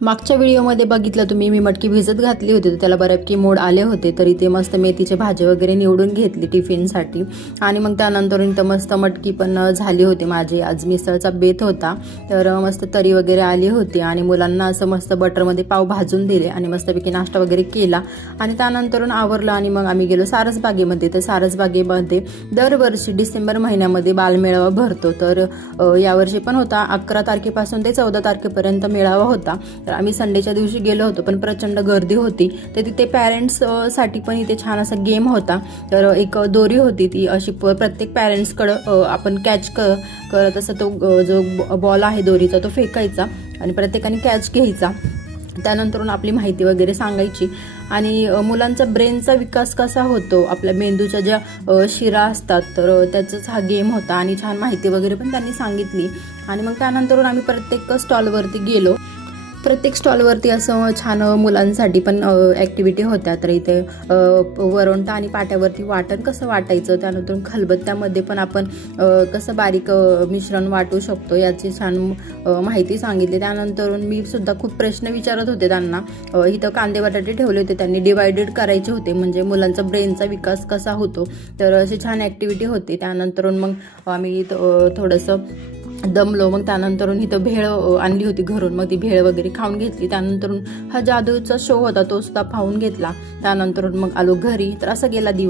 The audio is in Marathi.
मागच्या व्हिडिओमध्ये बघितलं तुम्ही, मी मटकी भिजत घातली होती, तर त्याला बऱ्यापैकी मोड आले होते. तर इथे मस्त मेथीची भाजी वगैरे निवडून घेतली टिफिनसाठी. आणि मग त्यानंतर इथं मस्त मटकी पण झाली होती माझी. आज मिसळचा बेत होता, तर मस्त तरी वगैरे आली होती आणि मुलांना असं मस्त बटरमध्ये पाव भाजून दिले आणि मस्तपैकी नाश्ता वगैरे केला. आणि त्यानंतरून आवरलं आणि मग आम्ही गेलो सारसबागेमध्ये. तर सारसबागेमध्ये दरवर्षी डिसेंबर महिन्यामध्ये बालमेळावा भरतो. तर यावर्षी पण होता. 11 तारखेपासून ते 14 तारखेपर्यंत मेळावा होता. तर आम्ही संडेच्या दिवशी गेलो होतो, पण प्रचंड गर्दी होती. तर तिथे पॅरेंट्स साठी पण इथे छान असा गेम होता. तर एक दोरी होती, ती अशी प्रत्येक पॅरेंट्सकडं आपण कॅच करत असं तो जो बॉल आहे दोरीचा तो फेकायचा आणि प्रत्येकाने कॅच घ्यायचा. त्यानंतरून आपली माहिती वगैरे सांगायची आणि मुलांचा ब्रेनचा विकास कसा होतो, आपल्या मेंदूच्या ज्या शिरा असतात, तर त्याचाच हा गेम होता आणि छान माहिती वगैरे पण त्यांनी सांगितली. आणि मग त्यानंतरून आम्ही प्रत्येक स्टॉलवरती गेलो. प्रत्येक स्टॉलवरती असं छान मुलांसाठी पण ॲक्टिव्हिटी होत्या. तर इथे वरवंटा आणि पाट्यावरती वाटण कसं वाटायचं, त्यानंतर खलबत्त्यामध्ये पण आपण कसं बारीक मिश्रण वाटू शकतो याची छान माहिती सांगितली. त्यानंतरून मी सुद्धा खूप प्रश्न विचारत होते त्यांना. इथं कांदे बटाटे ठेवले होते, त्यांनी डिवायडेड करायचे होते, म्हणजे मुलांचा ब्रेनचा विकास कसा होतो. तर अशी छान ॲक्टिव्हिटी होती. त्यानंतरून मग आम्ही थोडंसं दमलो. मग त्यानंतरून इथं भेळ आणली होती घरून, मग ती भेळ वगैरे खाऊन घेतली. त्यानंतरून हा जादूचा शो होता, तो सुद्धा पाहून घेतला. त्यानंतरून मग आलो घरी. तर असा गेला दिवस.